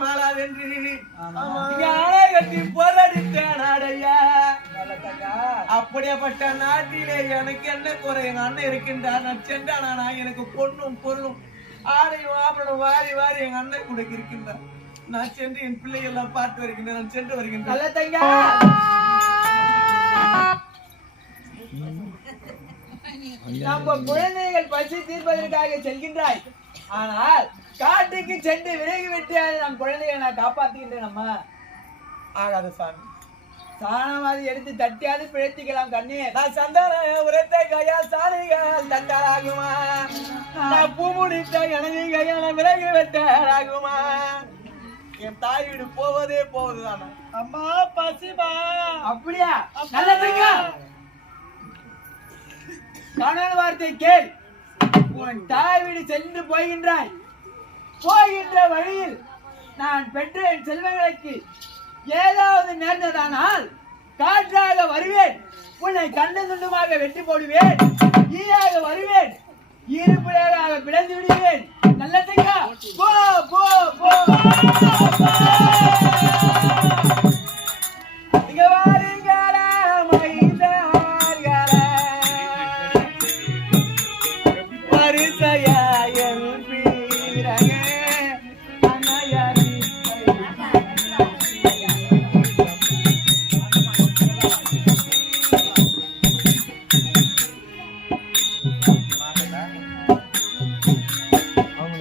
மாளாதென்று யானை கட்டி போராடித்த நாடையா அப்படியேப்பட்ட நாட்டிலே எனக்கு என்ன குறை? எங்க அண்ணன் இருக்கின்றார். நான் சென்றானா. எனக்கு பொண்ணும் பொருளும் ஆடையும் ஆபரணம் வாரி வாரி எங்க அண்ணன் கூட இருக்கின்றார். நான் சென்று என் பிள்ளைகள் எல்லாம் பார்த்து வருகின்றேன். நான் சென்று வருகின்றேன். நல்ல தங்க. நம்ம குழந்தைகள் பசி தீர்ப்பதற்காக செல்கின்றாய். ஆனால் காட்டுக்கு சென்று விலகி விட்டு நம் குழந்தைகளை நான் காப்பாத்துகின்றேன் அம்மா. ஆகாது சாமி. சாணமாதி எடுத்து தட்டியாவது பிழைத்திக்கலாம் கண்ணே. நான் சந்தான உரத்தை கையா சாலைகள் தட்டாராகுமா? நான் பூ முடித்த எனது கையால விலகி வெட்டாராகுமா? என் தாய் வீடு போவதே போவதுதானா அம்மா பசிமா. அப்படியா? நல்ல தங்க கணவன் வார்த்தை கேள். உன் தாய் வீடு சென்று போகின்றாய். போகின்ற வழியில் நான் பெற்ற என் செல்வங்களுக்கு ஏதாவது நேர்ந்ததானால் காற்றாக வருவேன். உன்னை கண்ட துண்டுமாக வெட்டி போடுவேன். ஈயாக வருவேன். ஈருப்பிழையாக பிளந்து விடுவேன். நல்ல தங்கா போ போ போ. Yeah.